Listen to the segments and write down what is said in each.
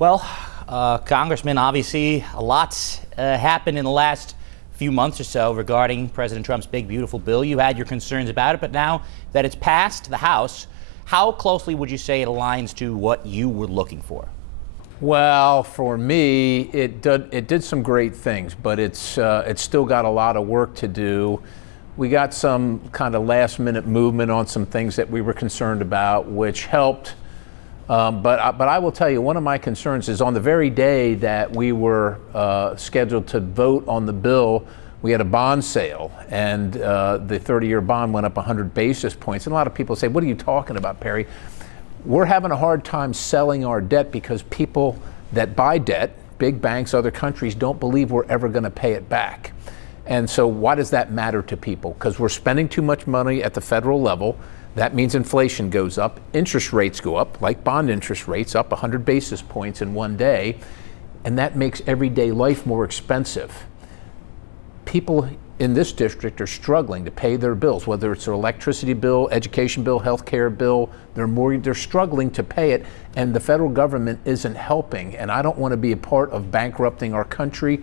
Well, Congressman, obviously a lot's happened in the last few months or so regarding President Trump's big, beautiful bill. You had your concerns about it, but now that it's passed the House, how closely would you say it aligns to what you were looking for? Well, for me, it did some great things, but it's still got a lot of work to do. We got some kind of last-minute movement on some things that we were concerned about, which helped. But I will tell you, one of my concerns is on the very day that we were scheduled to vote on the bill, we had a bond sale, and the 30-year bond went up 100 basis points. And a lot of people say, what are you talking about, Perry? We're having a hard time selling our debt because people that buy debt, big banks, other countries, don't believe we're ever going to pay it back. And so why does that matter to people? Because we're spending too much money at the federal level. That means inflation goes up, interest rates go up, like bond interest rates, up 100 basis points in one day, and that makes everyday life more expensive. People in this district are struggling to pay their bills, whether it's their electricity bill, education bill, health care bill, they're struggling to pay it, and the federal government isn't helping, and I don't want to be a part of bankrupting our country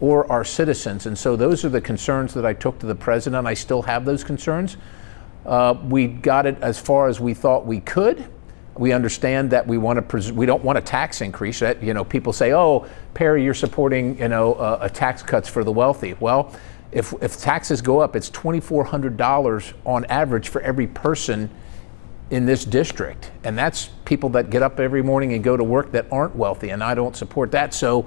or our citizens. And so those are the concerns that I took to the president. I still have those concerns. We got it as far as we thought we could. We understand that we don't want a tax increase. That, people say, "Oh, Perry, you're supporting, a tax cuts for the wealthy." Well, if taxes go up, it's $2,400 on average for every person in this district, and that's people that get up every morning and go to work that aren't wealthy, and I don't support that. So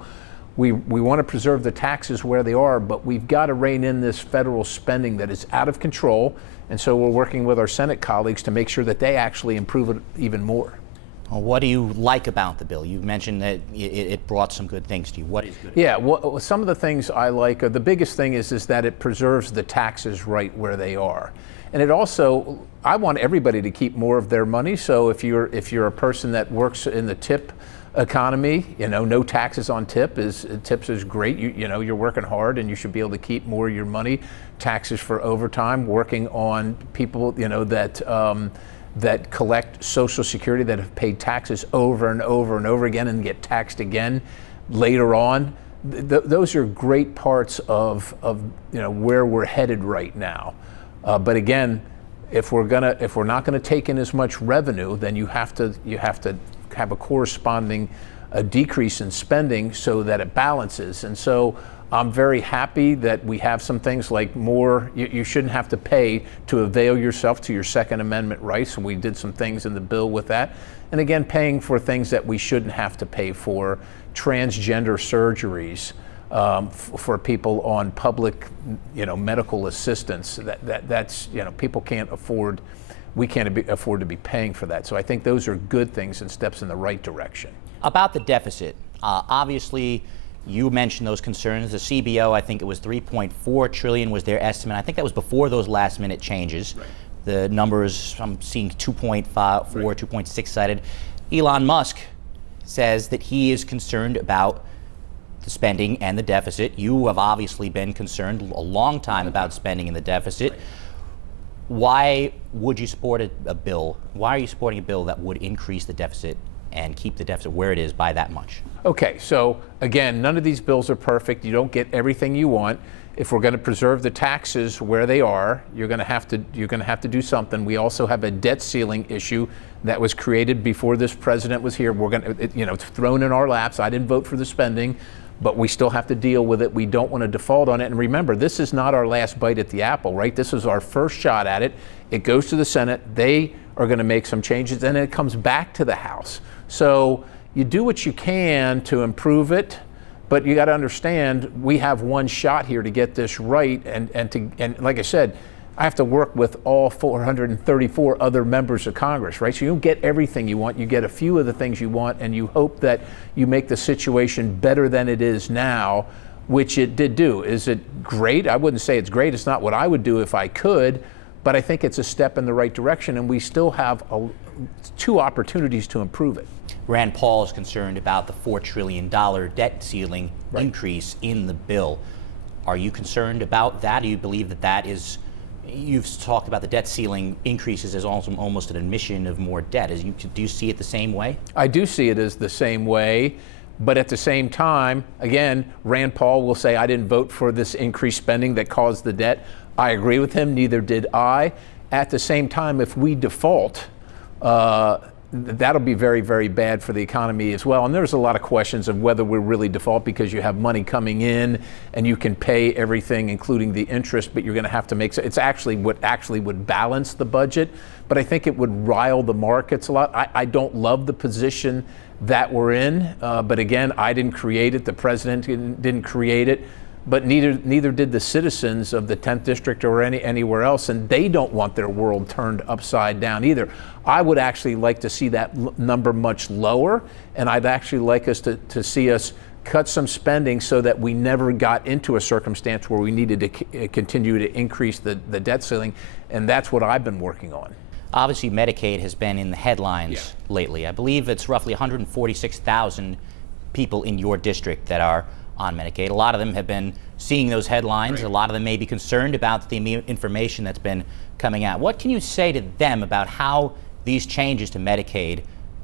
we want to preserve the taxes where they are, but we've got to rein in this federal spending that is out of control. And so we're working with our Senate colleagues to make sure that they actually improve it even more. Well, what do you like about the bill? You mentioned that it brought some good things to you. What is good? Yeah, well, some of the things I like, the biggest thing is that it preserves the taxes right where they are. And it also, I want everybody to keep more of their money. So if you're a person that works in the tip economy, no taxes on tips is great. You're working hard and you should be able to keep more of your money. Taxes for overtime, working on people, that collect Social Security, that have paid taxes over and over and over again and get taxed again later on. Those are great parts of where we're headed right now. But again, if we're not gonna take in as much revenue, then you have to have a corresponding decrease in spending so that it balances. And so I'm very happy that we have some things like you shouldn't have to pay to avail yourself to your Second Amendment rights. And we did some things in the bill with that. And again, paying for things that we shouldn't have to pay for, transgender surgeries, for people on public, medical assistance. That's people can't afford. We can't afford to be paying for that. So I think those are good things and steps in the right direction. About the deficit, obviously, you mentioned those concerns. The CBO, I think it was $3.4 trillion was their estimate. I think that was before those last-minute changes. Right. The numbers, I'm seeing 2.4, right. 2.6 cited. Elon Musk says that he is concerned about the spending and the deficit. You have obviously been concerned a long time about spending and the deficit. Right. Why would you support a bill? Why are you supporting a bill that would increase the deficit and keep the deficit where it is by that much? Okay, so again, none of these bills are perfect. You don't get everything you want. If we're going to preserve the taxes where they are, you're going to have to do something. We also have a debt ceiling issue that was created before this president was here. We're going to, it's thrown in our laps. I didn't vote for the spending, but we still have to deal with it. We don't want to default on it. And remember, this is not our last bite at the apple, right? This is our first shot at it. It goes to the Senate. They are going to make some changes, and then it comes back to the House. So you do what you can to improve it, but you got to understand we have one shot here to get this right, and like I said, I have to work with all 434 other members of Congress, right? So you don't get everything you want. You get a few of the things you want, and you hope that you make the situation better than it is now, which it did do. Is it great? I wouldn't say it's great. It's not what I would do if I could, but I think it's a step in the right direction, and we still have two opportunities to improve it. Rand Paul is concerned about the $4 trillion debt ceiling increase in the bill. Are you concerned about that? Do you believe that that is You've talked about the debt ceiling increases as also almost an admission of more debt. Do you see it the same way? I do see it as the same way, but at the same time, again, Rand Paul will say, I didn't vote for this increased spending that caused the debt. I agree with him, neither did I. At the same time, if we default, that'll be very, very bad for the economy as well. And there's a lot of questions of whether we're really default because you have money coming in and you can pay everything, including the interest, but you're going to have to make, it's actually what actually would balance the budget. But I think it would rile the markets a lot. I don't love the position that we're in, but again, I didn't create it. The president didn't create it. But neither did the citizens of the 10th district or anywhere else, and they don't want their world turned upside down either. I would actually like to see that number much lower, and I'd actually like us to see us cut some spending so that we never got into a circumstance where we needed to continue to increase the debt ceiling, and that's what I've been working on. Obviously, Medicaid has been in the headlines lately. I believe it's roughly 146,000 people in your district that are on Medicaid. A lot of them have been seeing those headlines. Right. A lot of them may be concerned about the information that's been coming out. What can you say to them about how these changes to Medicaid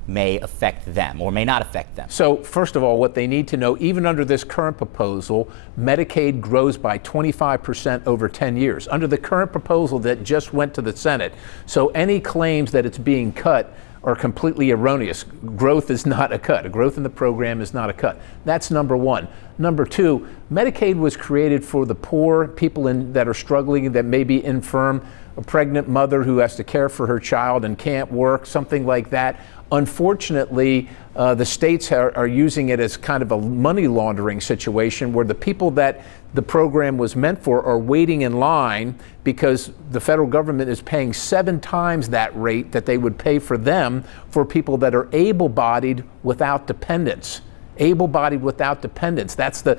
may affect them or may not affect them? So first of all, what they need to know, even under this current proposal, Medicaid grows by 25% over 10 years. Under the current proposal that just went to the Senate. So any claims that it's being cut are completely erroneous. Growth is not a cut. A growth in the program is not a cut. That's number one. Number two, Medicaid was created for the poor, people that are struggling, that may be infirm, a pregnant mother who has to care for her child and can't work, something like that. Unfortunately, the states are using it as kind of a money laundering situation where the people that the program was meant for are waiting in line because the federal government is paying 7 times that rate that they would pay for them for people that are able-bodied without dependents. Able-bodied without dependents. That's the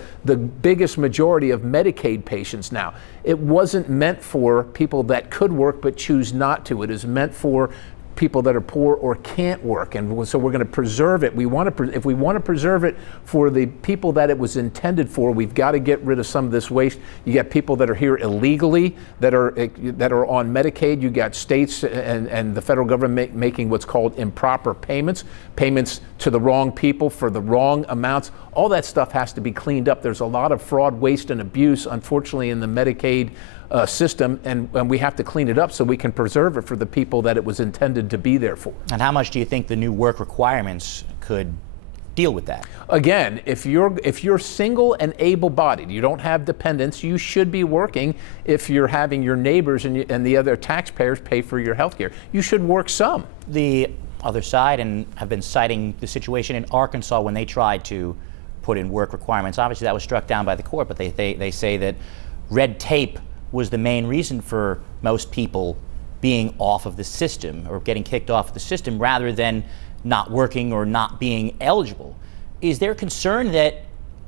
biggest majority of Medicaid patients now. It wasn't meant for people that could work but choose not to. It is meant for people that are poor or can't work, and so we're going to preserve it. If we want to preserve it for the people that it was intended for, we've got to get rid of some of this waste. You got people that are here illegally that are on Medicaid. You got states and the federal government making what's called improper payments to the wrong people for the wrong amounts. All that stuff has to be cleaned up. There's a lot of fraud, waste, and abuse, unfortunately, in the Medicaid system, and we have to clean it up so we can preserve it for the people that it was intended to be there for. And how much do you think the new work requirements could deal with that? Again, if you're single and able-bodied, you don't have dependents, you should be working. If you're having your neighbors and the other taxpayers pay for your health care, you should work some. The other side and have been citing the situation in Arkansas when they tried to put in work requirements. Obviously, that was struck down by the court, but they say that red tape was the main reason for most people being off of the system or getting kicked off of the system rather than not working or not being eligible. Is there concern that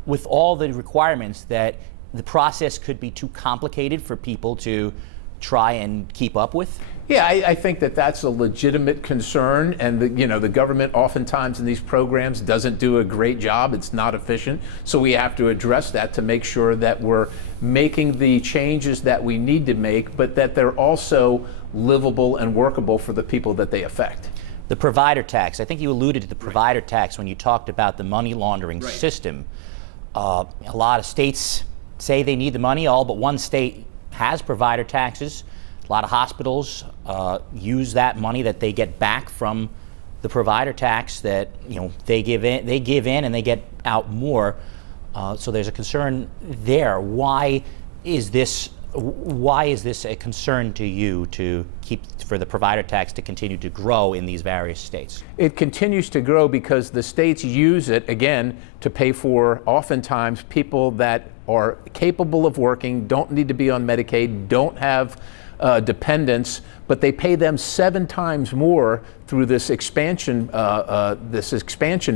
with all the requirements that the process could be too complicated for people to try and keep up with? Yeah, I think that's a legitimate concern, and the government oftentimes in these programs doesn't do a great job. It's not efficient, so we have to address that to make sure that we're making the changes that we need to make, but that they're also livable and workable for the people that they affect. The provider tax, I think you alluded to the provider tax when you talked about the money laundering system. A lot of states say they need the money, all but one state has provider taxes. A lot of hospitals use that money that they get back from the provider tax that they give in and they get out more. So there's a concern there. Why is this a concern to you for the provider tax to continue to grow in these various states? It continues to grow because the states use it, again, to pay for oftentimes people that are capable of working, don't need to be on Medicaid, don't have dependents, but they pay them 7 times more through this expansion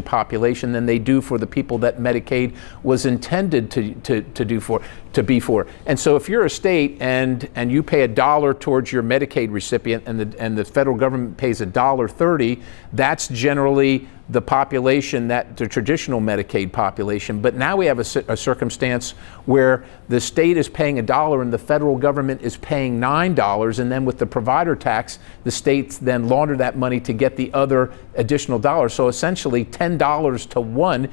population than they do for the people that Medicaid was intended to be for. And so if you're a state and you pay $1 towards your Medicaid recipient and the federal government pays $1.30, that's generally the population, that the traditional Medicaid population. But now we have a circumstance where the state is paying $1 and the federal government is paying $9, and then with the provider tax, the states then launder that money to get the other additional dollars. So essentially $10 to 1.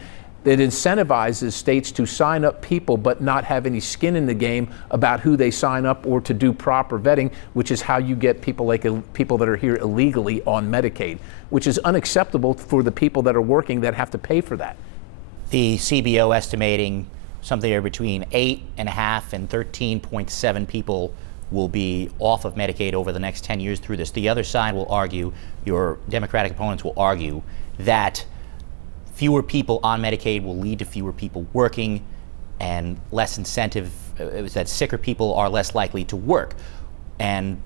That incentivizes states to sign up people but not have any skin in the game about who they sign up or to do proper vetting, which is how you get people like people that are here illegally on Medicaid, which is unacceptable for the people that are working that have to pay for that. The CBO estimating something between 8.5 and 13.7 people will be off of Medicaid over the next 10 years through this. The other side will argue, your Democratic opponents will argue, that fewer people on Medicaid will lead to fewer people working and less incentive, that sicker people are less likely to work and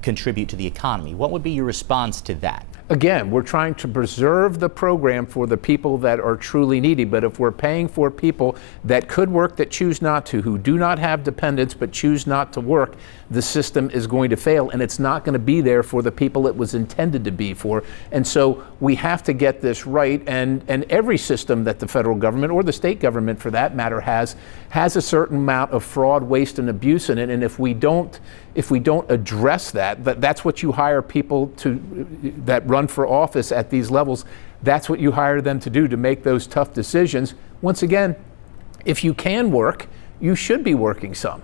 contribute to the economy. What would be your response to that? Again, we're trying to preserve the program for the people that are truly needy, but if we're paying for people that could work that choose not to, who do not have dependents but choose not to work, the system is going to fail, and it's not going to be there for the people it was intended to be for. And so we have to get this right, and every system that the federal government, or the state government for that matter, has a certain amount of fraud, waste, and abuse in it. And if we don't address that, that's what you hire people that run for office at these levels. That's what you hire them to do, to make those tough decisions. Once again, if you can work, you should be working some.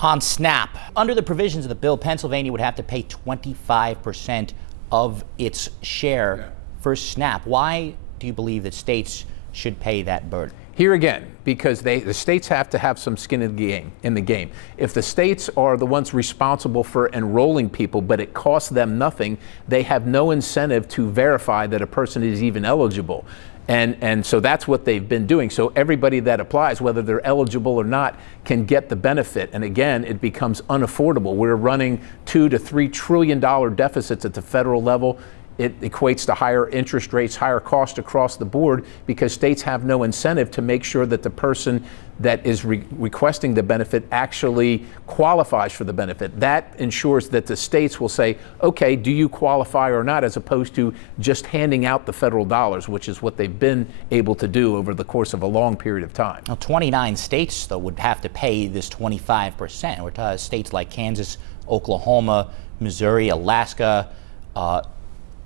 On SNAP, under the provisions of the bill, Pennsylvania would have to pay 25% of its share for SNAP. Why do you believe that states should pay that burden? Here again, because the states have to have some skin in the game. If the states are the ones responsible for enrolling people, but it costs them nothing, they have no incentive to verify that a person is even eligible. And so that's what they've been doing. So everybody that applies, whether they're eligible or not, can get the benefit. And again, it becomes unaffordable. We're running $2 to $3 trillion deficits at the federal level. It equates to higher interest rates, higher cost across the board, because states have no incentive to make sure that the person that is requesting the benefit actually qualifies for the benefit. That ensures that the states will say, okay, do you qualify or not, as opposed to just handing out the federal dollars, which is what they've been able to do over the course of a long period of time. Now, 29 states, though, would have to pay this 25%. We're talking states like Kansas, Oklahoma, Missouri, Alaska.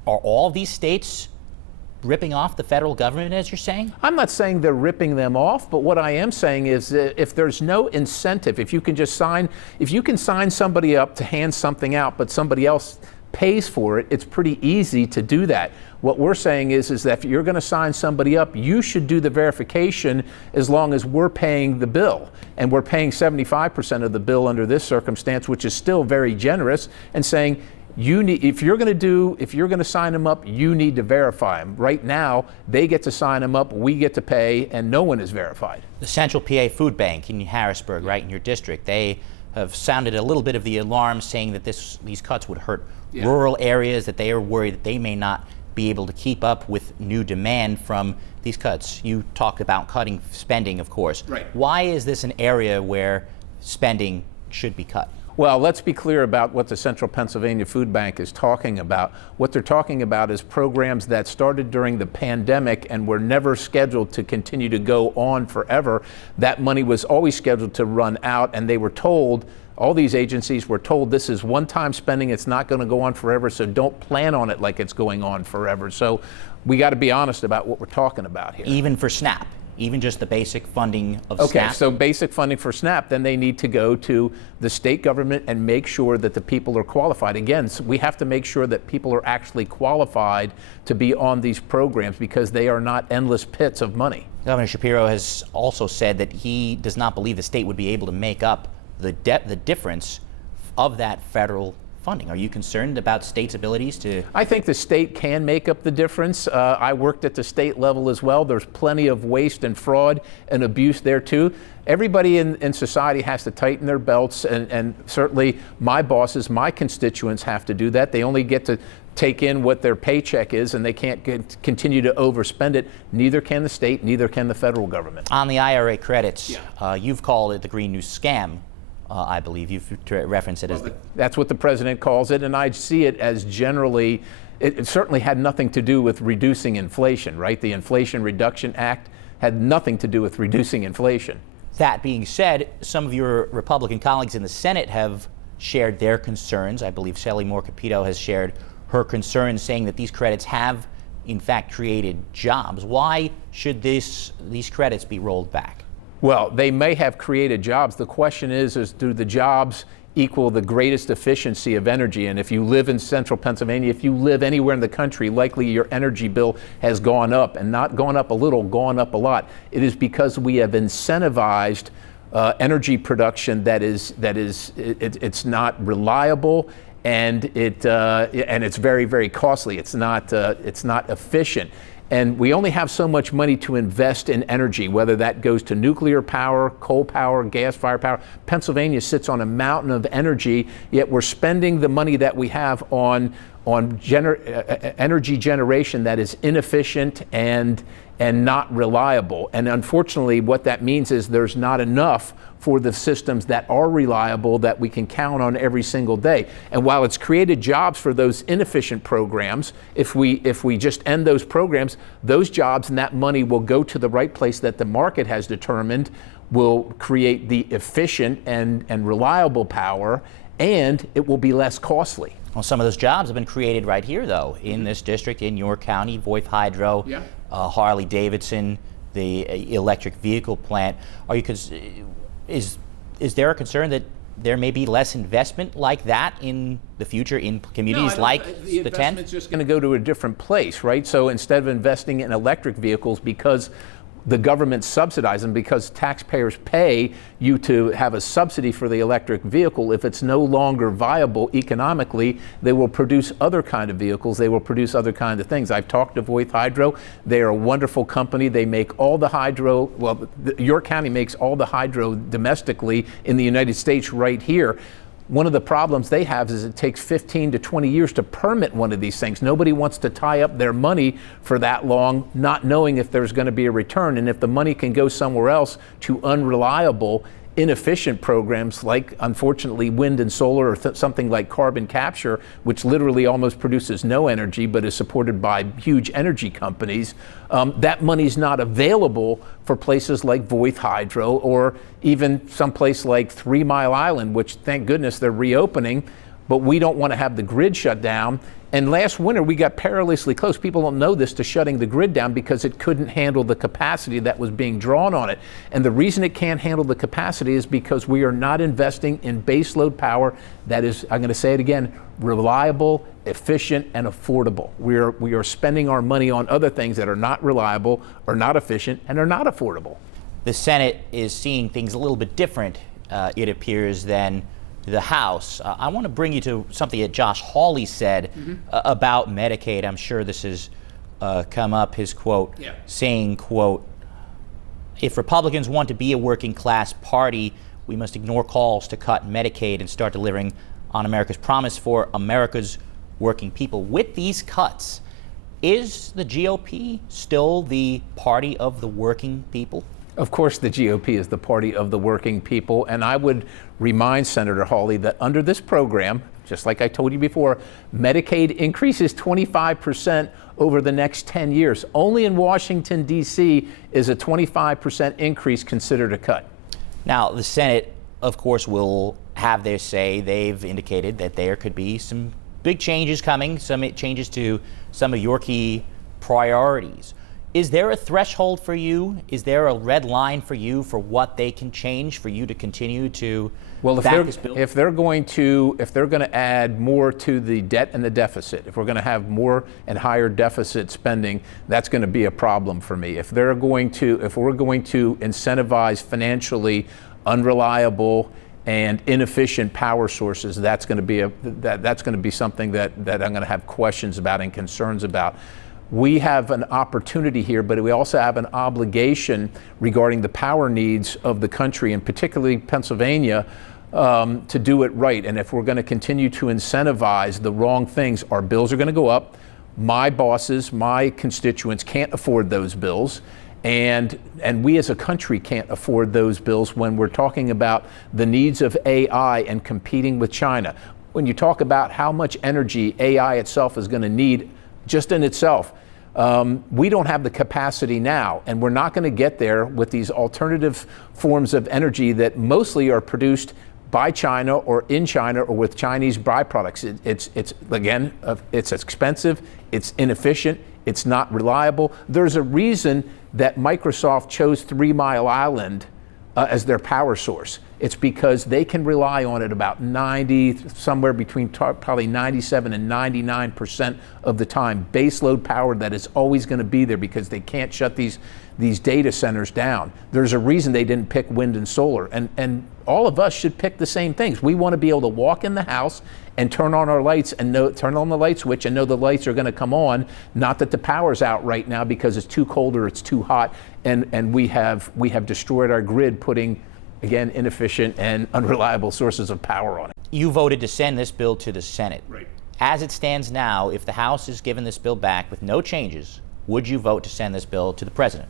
Are all these states ripping off the federal government, as you're saying? I'm not saying they're ripping them off, but what I am saying is that if there's no incentive, if you can sign somebody up to hand something out, but somebody else pays for it, it's pretty easy to do that. What we're saying is that if you're going to sign somebody up, you should do the verification as long as we're paying the bill. And we're paying 75% of the bill under this circumstance, which is still very generous, and saying, if you're going to sign them up, you need to verify them. Right now, they get to sign them up, we get to pay, and no one is verified. The Central PA Food Bank in Harrisburg, right in your district, they have sounded a little bit of the alarm, saying that these cuts would hurt rural areas, that they are worried that they may not be able to keep up with new demand from these cuts. You talked about cutting spending, of course. Right. Why is this an area where spending should be cut? Well, let's be clear about what the Central Pennsylvania Food Bank is talking about. What they're talking about is programs that started during the pandemic and were never scheduled to continue to go on forever. That money was always scheduled to run out, and they were told, all these agencies were told, this is one-time spending, it's not going to go on forever, so don't plan on it like it's going on forever. So we got to be honest about what we're talking about here. Even for SNAP? Even just the basic funding of SNAP? Okay, so basic funding for SNAP, then they need to go to the state government and make sure that the people are qualified. Again, so we have to make sure that people are actually qualified to be on these programs, because they are not endless pits of money. Governor Shapiro has also said that he does not believe the state would be able to make up the difference of that federal funding. Are you concerned about states' abilities to? I think the state can make up the difference. I worked at the state level as well. There's plenty of waste and fraud and abuse there too. Everybody in society has to tighten their belts, and certainly my bosses, my constituents have to do that. They only get to take in what their paycheck is, and they can't continue to overspend it. Neither can the state, neither can the federal government. On the IRA credits, you've called it the Green New Scam. I believe you've referenced it as That's what the president calls it, and I see it as generally, it certainly had nothing to do with reducing inflation, right? The Inflation Reduction Act had nothing to do with reducing inflation. That being said, some of your Republican colleagues in the Senate have shared their concerns. I believe Shelley Moore Capito has shared her concerns, saying that these credits have, in fact, created jobs. Why should these credits be rolled back? Well, they may have created jobs. The question is do the jobs equal the greatest efficiency of energy? And if you live in central Pennsylvania, if you live anywhere in the country, likely your energy bill has gone up, and not gone up a little, gone up a lot. It is because we have incentivized energy production it's not reliable, and it's very, very costly. It's not efficient. And we only have so much money to invest in energy, whether that goes to nuclear power, coal power, gas-fired power. Pennsylvania sits on a mountain of energy, yet we're spending the money that we have on energy generation that is inefficient and not reliable. And unfortunately, what that means is there's not enough for the systems that are reliable that we can count on every single day. And while it's created jobs for those inefficient programs, if we just end those programs, those jobs and that money will go to the right place that the market has determined will create the efficient and reliable power, and it will be less costly. Well, some of those jobs have been created right here, though, in this district, in your county. Voith Hydro, Harley Davidson, the electric vehicle plant. Is there a concern that there may be less investment like that in the future in communities like the 10th? Investment's just going to go to a different place, right? So instead of investing in electric vehicles because the government subsidizes them, because taxpayers pay you to have a subsidy for the electric vehicle, if it's no longer viable economically, they will produce other kind of vehicles. They will produce other kinds of things. I've talked to Voith Hydro. They are a wonderful company. They make all the hydro, well, your county makes all the hydro domestically in the United States right here. One of the problems they have is it takes 15 to 20 years to permit one of these things. Nobody wants to tie up their money for that long, not knowing if there's going to be a return. And if the money can go somewhere else to unreliable, inefficient programs like, unfortunately, wind and solar, or something like carbon capture, which literally almost produces no energy but is supported by huge energy companies, that money's not available for places like Voith Hydro, or even someplace like 3 Mile Island, which, thank goodness, they're reopening, but we don't want to have the grid shut down. And last winter, we got perilously close. People don't know this, to shutting the grid down because it couldn't handle the capacity that was being drawn on it. And the reason it can't handle the capacity is because we are not investing in baseload power that is, I'm going to say it again, reliable, efficient, and affordable. We are spending our money on other things that are not reliable, are not efficient, and are not affordable. The Senate is seeing things a little bit different, it appears, than the House. I want to bring you to something that Josh Hawley said about Medicaid. I'm sure this has come up, his quote, saying, quote, "If Republicans want to be a working class party, we must ignore calls to cut Medicaid and start delivering on America's promise for America's working people." With these cuts, is the GOP still the party of the working people? Of course, the GOP is the party of the working people, and I would remind Senator Hawley that under this program, just like I told you before, Medicaid increases 25% over the next 10 years. Only in Washington, D.C. is a 25% increase considered a cut. Now, the Senate, of course, will have their say. They've indicated that there could be some big changes coming, some changes to some of your key priorities. Is there a threshold for you? Is there a red line for you for what they can change for you to continue to back this bill? If they're going to add more to the debt and the deficit, if we're going to have more and higher deficit spending, that's going to be a problem for me. If we're going to incentivize financially unreliable and inefficient power sources, that's going to be that's going to be something that I'm going to have questions about and concerns about. We have an opportunity here, but we also have an obligation regarding the power needs of the country, and particularly Pennsylvania, to do it right. And if we're going to continue to incentivize the wrong things, our bills are going to go up. My bosses, my constituents can't afford those bills. And we as a country can't afford those bills when we're talking about the needs of AI and competing with China. When you talk about how much energy AI itself is going to need just in itself, we don't have the capacity now, and we're not going to get there with these alternative forms of energy that mostly are produced by China or in China or with Chinese byproducts. It's expensive, it's inefficient, it's not reliable. There's a reason that Microsoft chose 3 Mile Island as their power source. It's because they can rely on it about somewhere between probably 97 and 99% of the time. Baseload power that is always going to be there because they can't shut these data centers down. There's a reason they didn't pick wind and solar. And all of us should pick the same things. We want to be able to walk in the house and turn on our lights and turn on the light switch and know the lights are going to come on, not that the power's out right now because it's too cold or it's too hot, and we have destroyed our grid, putting, again, inefficient and unreliable sources of power on it. You voted to send this bill to the Senate. Right. As it stands now, if the House is given this bill back with no changes, would you vote to send this bill to the President?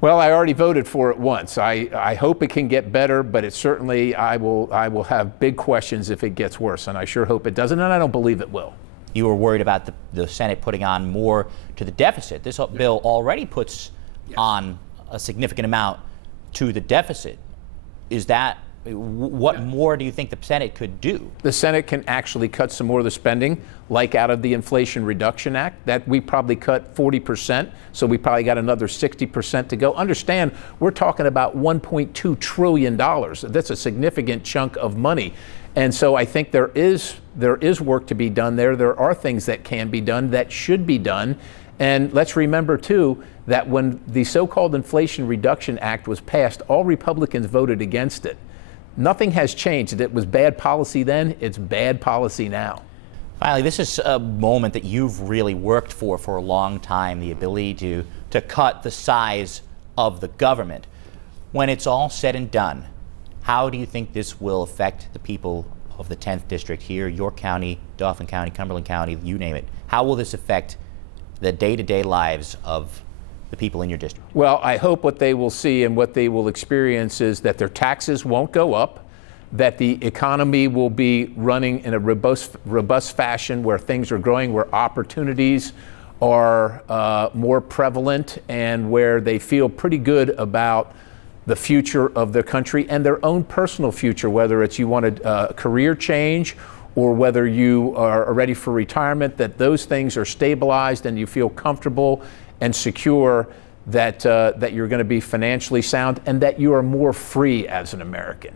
Well, I already voted for it once. I hope it can get better, but it certainly, I will have big questions if it gets worse, and I sure hope it doesn't, and I don't believe it will. You were worried about the Senate putting on more to the deficit. This bill already puts on a significant amount to the deficit. Is that, what more do you think the Senate could do? The Senate can actually cut some more of the spending, like out of the Inflation Reduction Act, that we probably cut 40%, so we probably got another 60% to go. Understand, we're talking about $1.2 trillion. That's a significant chunk of money. And so I think there is work to be done there. There are things that can be done, that should be done. And let's remember, too, that when the so-called Inflation Reduction Act was passed, all Republicans voted against it. Nothing has changed. It was bad policy then, it's bad policy now. Finally, this is a moment that you've really worked for a long time, the ability to cut the size of the government. When it's all said and done, how do you think this will affect the people of the 10th District here, York County, Dauphin County, Cumberland County, you name it? How will this affect the day-to-day lives of the people in your district? Well, I hope what they will see and what they will experience is that their taxes won't go up, that the economy will be running in a robust fashion where things are growing, where opportunities are more prevalent, and where they feel pretty good about the future of their country and their own personal future, whether it's you want a career change or whether you are ready for retirement, that those things are stabilized and you feel comfortable and secure that you're going to be financially sound and that you are more free as an American.